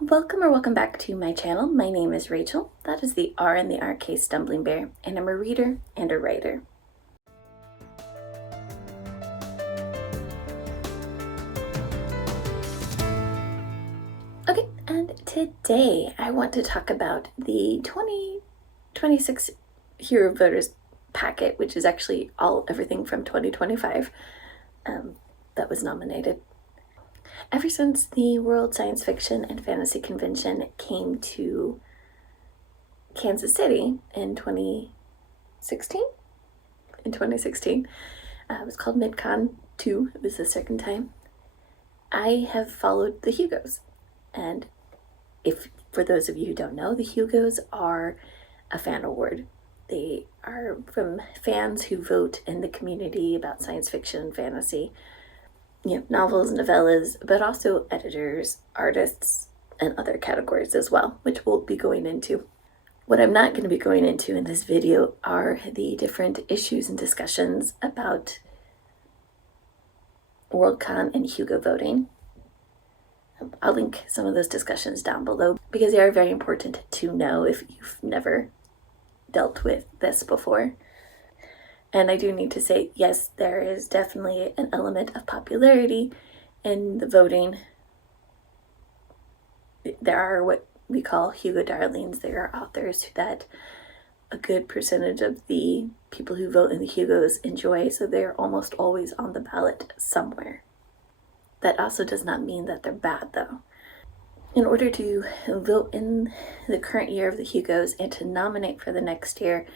welcome or welcome back to my channel. My name is Rachel. That is the R in the RK Stumblingbear, and I'm a reader and a writer. Okay, and today I want to talk about the 2026 Hero Voters Packet, which is actually everything from 2025 that was nominated. Ever since the World Science Fiction and Fantasy Convention came to Kansas City in 2016, it was called MidCon 2, it was the second time, I have followed the Hugos. And for those of you who don't know, the Hugos are a fan award. They are from fans who vote in the community about science fiction and fantasy, novels, novellas, but also editors, artists, and other categories as well, which we'll be going into. What I'm not going to be going into in this video are the different issues and discussions about Worldcon and Hugo voting. I'll link some of those discussions down below because they are very important to know if you've never dealt with this before. And I do need to say, yes, there is definitely an element of popularity in the voting. There are what we call Hugo darlings. There are authors that a good percentage of the people who vote in the Hugos enjoy, so they're almost always on the ballot somewhere. That also does not mean that they're bad, though. In order to vote in the current year of the Hugos and to nominate for the next year,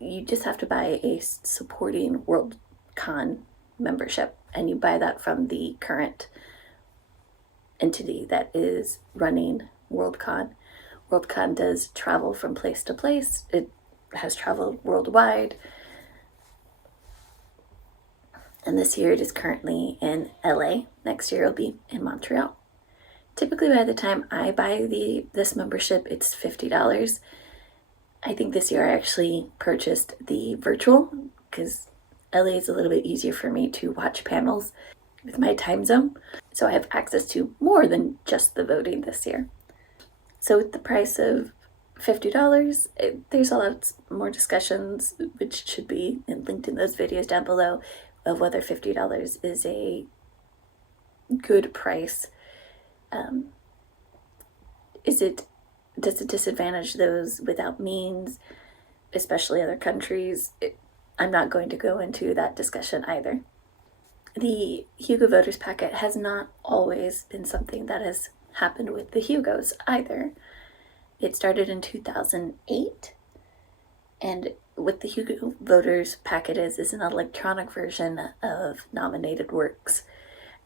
you just have to buy a supporting Worldcon membership, and you buy that from the current entity that is running Worldcon. Worldcon does travel from place to place. It has traveled worldwide. And this year it is currently in LA. Next year it'll be in Montreal. Typically by the time I buy this membership, it's $50. I think this year I actually purchased the virtual because LA is a little bit easier for me to watch panels with my time zone. So I have access to more than just the voting this year. So with the price of $50, there's a lot more discussions, which should be linked in those videos down below, of whether $50 is a good price. Does it disadvantage those without means, especially other countries? I'm not going to go into that discussion either. The Hugo Voters Packet has not always been something that has happened with the Hugos either. It started in 2008, and what the Hugo Voters Packet is an electronic version of nominated works.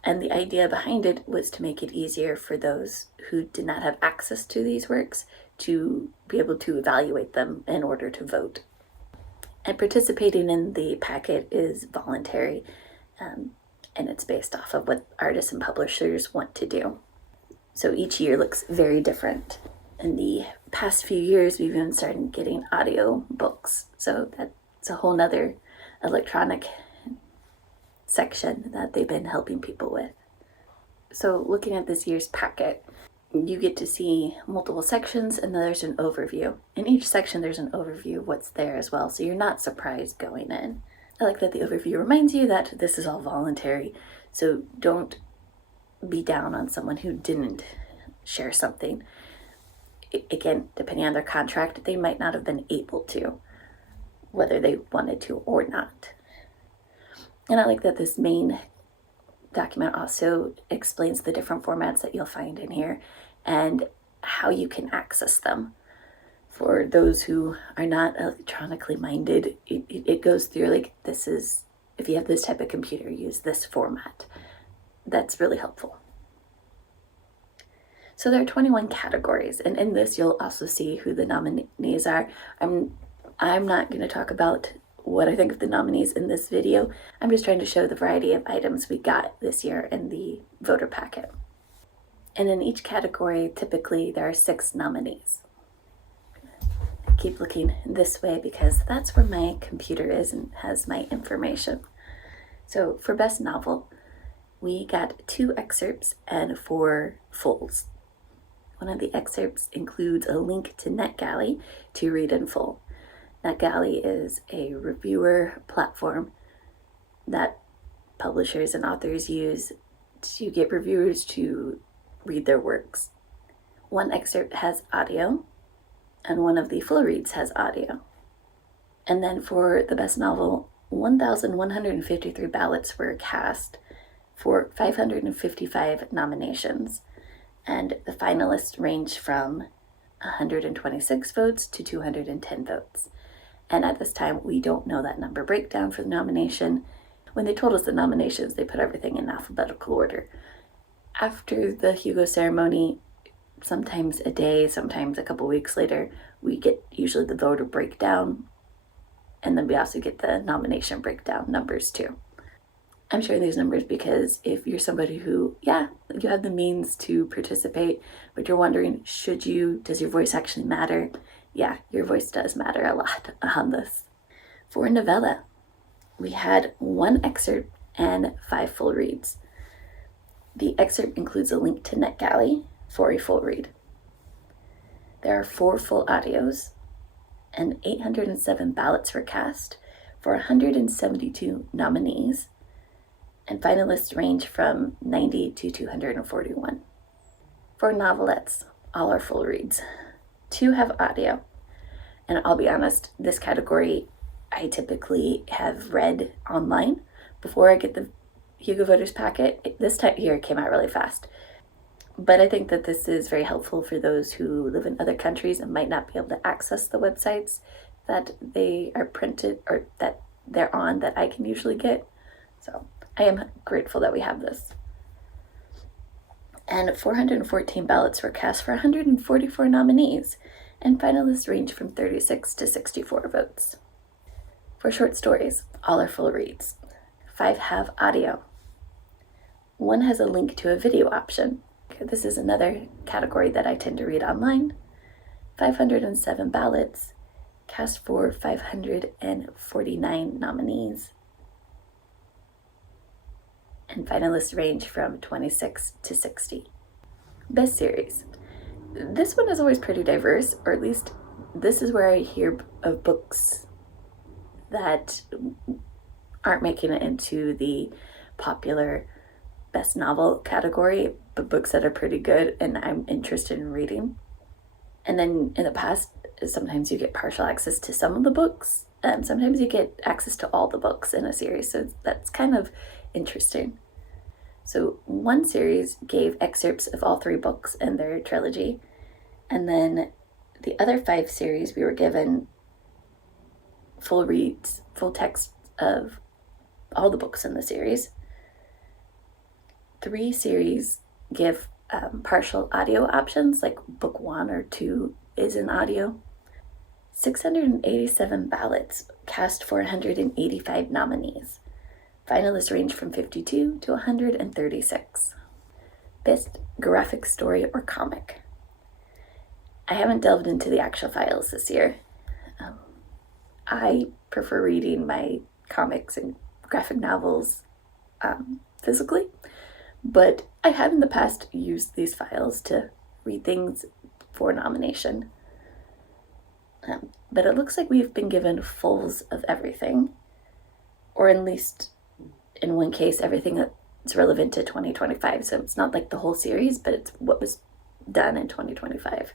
And the idea behind it was to make it easier for those who did not have access to these works to be able to evaluate them in order to vote. And participating in the packet is voluntary, and it's based off of what artists and publishers want to do. So each year looks very different. In the past few years, we've even started getting audio books. So that's a whole nother electronic section that they've been helping people with. So looking at this year's packet, you get to see multiple sections, and then there's an overview. In each section there's an overview of what's there as well, so you're not surprised going in. I like that the overview reminds you that this is all voluntary, so don't be down on someone who didn't share something. Again, depending on their contract, they might not have been able to, whether they wanted to or not. And I like that this main document also explains the different formats that you'll find in here and how you can access them. For those who are not electronically minded, it goes through like, this is, if you have this type of computer, use this format. That's really helpful. So there are 21 categories, and in this you'll also see who the nominees are. I'm not going to talk about what I think of the nominees in this video. I'm just trying to show the variety of items we got this year in the voter packet. And in each category, typically there are 6 nominees. I keep looking this way because that's where my computer is and has my information. So for best novel, we got 2 excerpts and 4 fulls. One of the excerpts includes a link to NetGalley to read in full. NetGalley is a reviewer platform that publishers and authors use to get reviewers to read their works. One excerpt has audio, and one of the full reads has audio. And then for the best novel, 1,153 ballots were cast for 555 nominations, and the finalists range from 126 votes to 210 votes. And at this time, we don't know that number breakdown for the nomination. When they told us the nominations, they put everything in alphabetical order. After the Hugo ceremony, sometimes a day, sometimes a couple weeks later, we get usually the voter breakdown, and then we also get the nomination breakdown numbers too. I'm sharing these numbers because if you're somebody who, you have the means to participate, but you're wondering, does your voice actually matter? Yeah, your voice does matter a lot on this. For novella, we had one excerpt and 5 full reads. The excerpt includes a link to NetGalley for a full read. There are 4 full audios, and 807 ballots were cast for 172 nominees, and finalists range from 90 to 241. For novelettes, all are full reads. 2 have audio, and I'll be honest, this category I typically have read online before I get the Hugo Voters Packet. This time here it came out really fast. But I think that this is very helpful for those who live in other countries and might not be able to access the websites that they are printed or that they're on that I can usually get. So I am grateful that we have this. And 414 ballots were cast for 144 nominees, and finalists range from 36 to 64 votes. For short stories, all are full reads. 5 have audio. 1 has a link to a video option. This is another category that I tend to read online. 507 ballots, cast for 549 nominees, and finalists range from 26 to 60. Best series. This one is always pretty diverse, or at least this is where I hear of books that aren't making it into the popular best novel category, but books that are pretty good and I'm interested in reading. And then in the past, sometimes you get partial access to some of the books, and sometimes you get access to all the books in a series, so that's kind of interesting. So one series gave excerpts of all 3 books in their trilogy, and then the other 5 series we were given full reads, full text of all the books in the series. 3 series give partial audio options, like book 1 or 2 is in audio. 687 ballots cast for 185 nominees. Finalists range from 52 to 136. Best graphic story or comic. I haven't delved into the actual files this year. I prefer reading my comics and graphic novels physically, but I have in the past used these files to read things for nomination. But it looks like we've been given fulls of everything, or at least in one case, everything that's relevant to 2025. So it's not like the whole series, but it's what was done in 2025.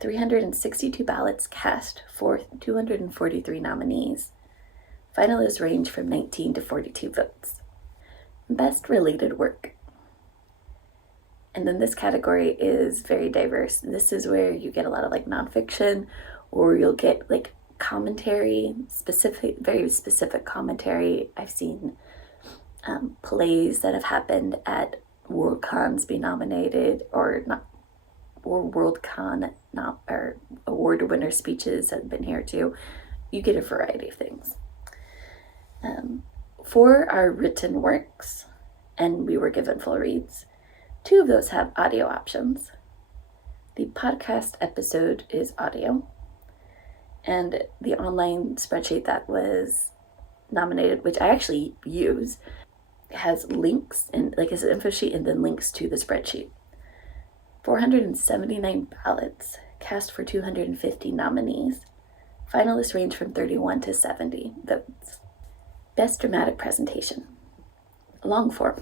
362 ballots cast for 243 nominees. Finalists range from 19 to 42 votes. Best related work. And then this category is very diverse. This is where you get a lot of like nonfiction, or you'll get like commentary, very specific commentary. I've seen plays that have happened at Worldcons be nominated, or Worldcon or award winner speeches have been here too. You get a variety of things. For our written works, and we were given full reads, 2 of those have audio options. The podcast episode is audio, and the online spreadsheet that was nominated, which I actually use, has links and like as an info sheet and then links to the spreadsheet. 479 ballots cast for 250 nominees. Finalists range from 31 to 70 votes. Best dramatic presentation. Long form.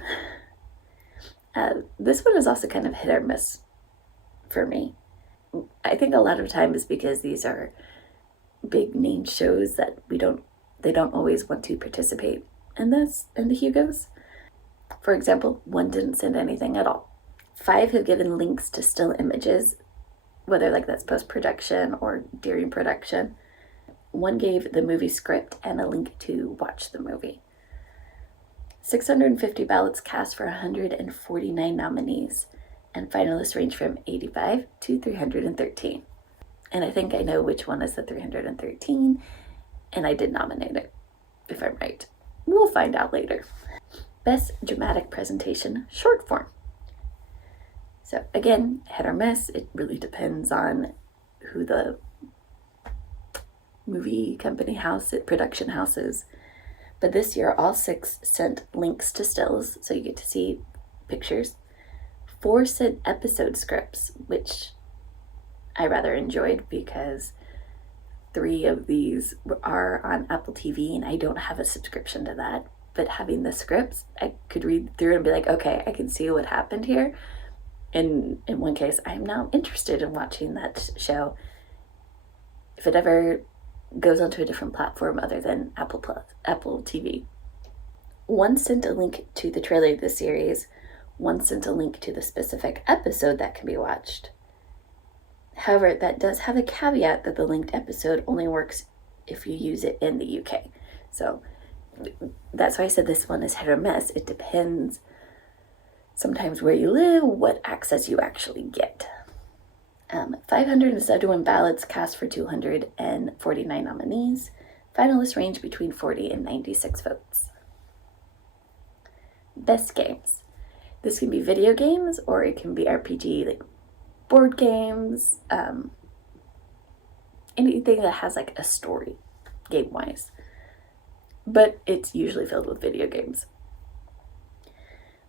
This one is also kind of hit or miss for me. I think a lot of times because these are big name shows that they don't always want to participate in the Hugos. For example, one didn't send anything at all. 5 have given links to still images, whether like that's post-production or during production. 1 gave the movie script and a link to watch the movie. 650 ballots cast for 149 nominees, and finalists range from 85 to 313. And I think I know which one is the 313, and I did nominate it, if I'm right. We'll find out later. Best dramatic presentation, short form. So again, hit or miss. It really depends on who the movie company house, production house is. But this year, all 6 sent links to stills, so you get to see pictures. 4 sent episode scripts, which I rather enjoyed because 3 of these are on Apple TV, and I don't have a subscription to that. But having the scripts, I could read through and be like, okay, I can see what happened here. In one case, I'm now interested in watching that show if it ever goes onto a different platform other than Apple TV. 1 sent a link to the trailer of the series. 1 sent a link to the specific episode that can be watched. However, that does have a caveat that the linked episode only works if you use it in the UK. So that's why I said this one is hit or miss. It depends sometimes where you live, what access you actually get. 571 ballots cast for 249 nominees. Finalists range between 40 and 96 votes. Best games. This can be video games or it can be RPG, like board games, anything that has like a story game-wise. But it's usually filled with video games.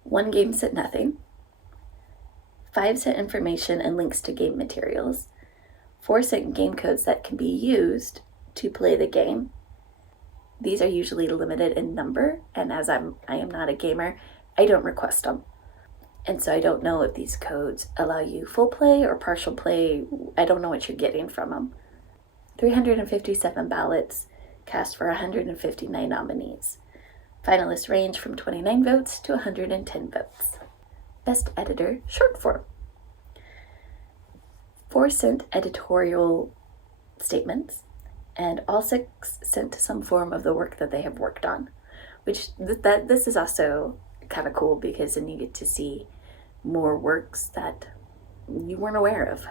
1 game sent nothing. 5 sent information and links to game materials. 4 sent game codes that can be used to play the game. These are usually limited in number, and as I am not a gamer, I don't request them. And so I don't know if these codes allow you full play or partial play. I don't know what you're getting from them. 357 ballots cast for 159 nominees. Finalists range from 29 votes to 110 votes. Best editor, short form. 4 sent editorial statements, and all 6 sent some form of the work that they have worked on, which this is also kind of cool because then you get to see more works that you weren't aware of.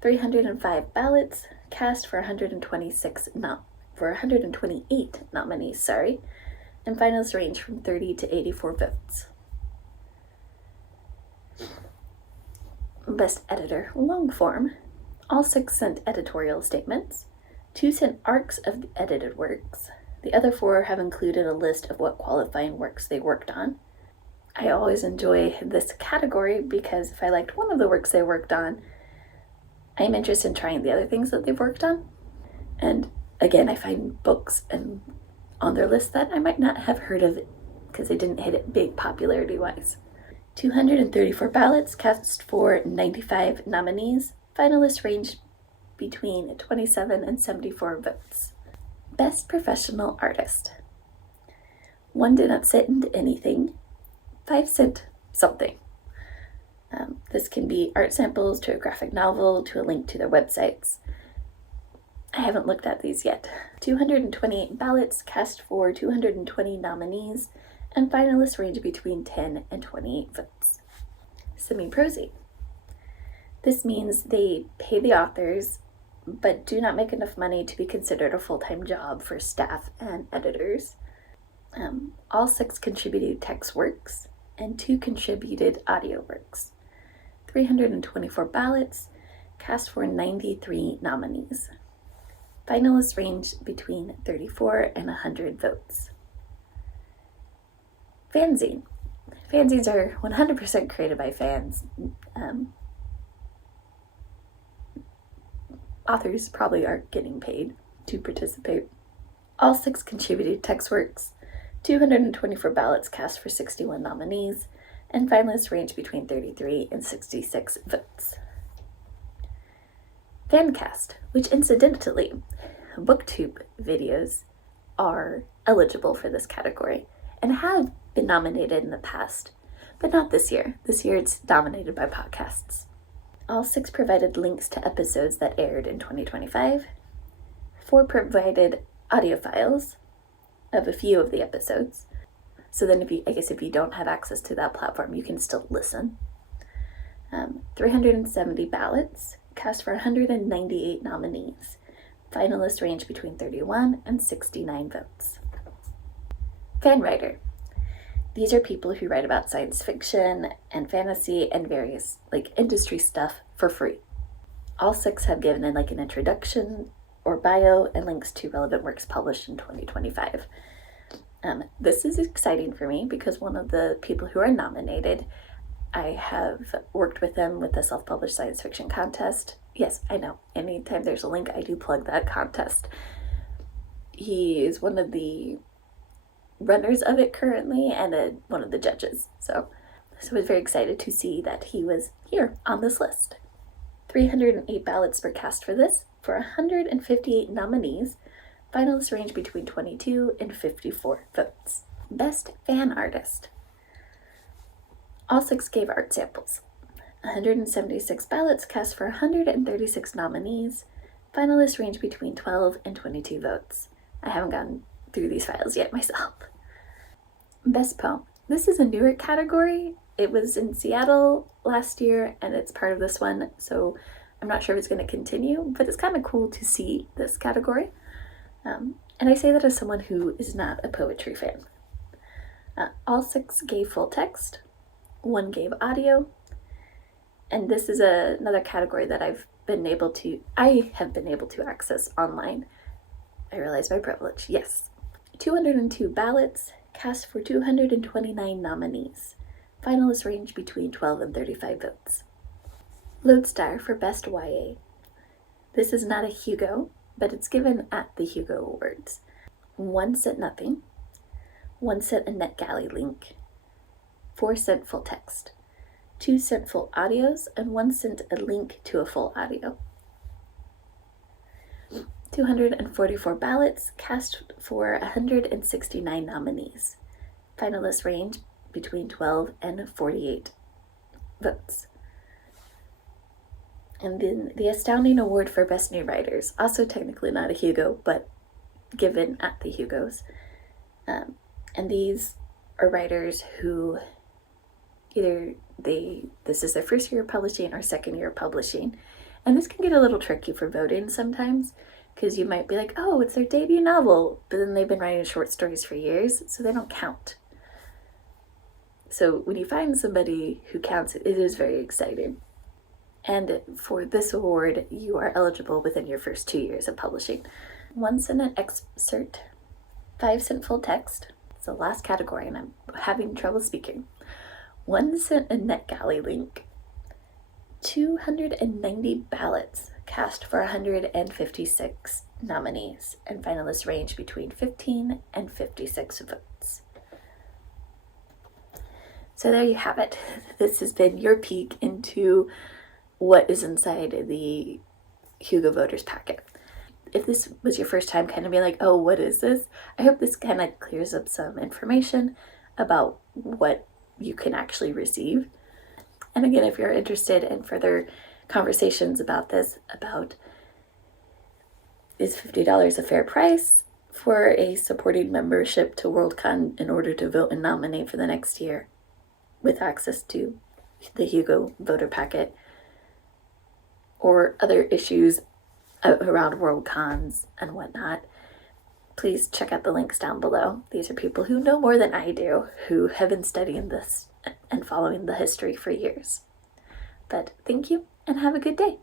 305 ballots cast for 128 nominees, and finalists range from 30 to 84 votes. Best editor, long form. All 6 sent editorial statements. 2 sent arcs of the edited works. The other 4 have included a list of what qualifying works they worked on. I always enjoy this category because if I liked one of the works they worked on, I'm interested in trying the other things that they've worked on. And again, I find books on their list that I might not have heard of because they didn't hit it big popularity-wise. 234 ballots cast for 95 nominees. Finalists range between 27 and 74 votes. Best professional artist. 1 did not send anything. 5 sent something. This can be art samples to a graphic novel to a link to their websites. I haven't looked at these yet. 228 ballots cast for 220 nominees, and finalists range between 10 and 28 votes. Semi-prosy. This means they pay the authors, but do not make enough money to be considered a full-time job for staff and editors. All 6 contributed text works, and 2 contributed audio works. 324 ballots cast for 93 nominees. Finalists range between 34 and 100 votes. Fanzine. Fanzines are 100% created by fans. Authors probably aren't getting paid to participate. All 6 contributed text works, 224 ballots cast for 61 nominees, and finalists range between 33 and 66 votes. Fancast, which incidentally, booktube videos are eligible for this category and have been nominated in the past, but not this year. This year it's dominated by podcasts. All 6 provided links to episodes that aired in 2025. 4 provided audio files of a few of the episodes. So then if you don't have access to that platform, you can still listen. 370 ballots cast for 198 nominees. Finalists range between 31 and 69 votes. Fan writer. These are people who write about science fiction and fantasy and various industry stuff for free. All 6 have given an introduction or bio and links to relevant works published in 2025. This is exciting for me because one of the people who are nominated, I have worked with them with the self-published science fiction contest. Yes, I know. Anytime there's a link, I do plug that contest. He is one of the runners of it currently and one of the judges. So I was very excited to see that he was here on this list. 308 ballots were cast for this for 158 nominees. Finalists range between 22 and 54 votes. Best fan artist. All 6 gave art samples. 176 ballots cast for 136 nominees. Finalists range between 12 and 22 votes. I haven't gone through these files yet myself. Best poem. This is a newer category. It was in Seattle last year and it's part of this one, so I'm not sure if it's going to continue, but it's kind of cool to see this category. And I say that as someone who is not a poetry fan. All 6 gave full text, 1 gave audio, and this is another category that I have been able to access online. I realize my privilege, yes. 202 ballots cast for 229 nominees. Finalists range between 12 and 35 votes. Lodestar for Best YA. This is not a Hugo, but it's given at the Hugo Awards. 1 sent nothing, 1 sent a NetGalley link, 4 sent full text, 2 sent full audios, and 1 sent a link to a full audio. 244 ballots cast for 169 nominees. Finalists range between 12 and 48 votes. And then the Astounding Award for Best New Writers, also technically not a Hugo, but given at the Hugos. And these are writers who either this is their first year of publishing or second year of publishing. And this can get a little tricky for voting sometimes, because you might be like, oh, it's their debut novel, but then they've been writing short stories for years, so they don't count. So when you find somebody who counts, it is very exciting. And for this award, you are eligible within your first 2 years of publishing. 1 sent an excerpt, 5 sent full text. It's the last category and I'm having trouble speaking. 1 sent a NetGalley link. 290 ballots cast for 156 nominees, and finalists range between 15 and 56 votes. So there you have it. This has been your peek into what is inside the Hugo Voters Packet. If this was your first time kind of being like, oh, what is this? I hope this kind of clears up some information about what you can actually receive. And again, if you're interested in further conversations about this, about is $50 a fair price for a supporting membership to Worldcon in order to vote and nominate for the next year with access to the Hugo Voter Packet, or other issues around Worldcons and whatnot, please check out the links down below. These are people who know more than I do, who have been studying this and following the history for years. But thank you and have a good day.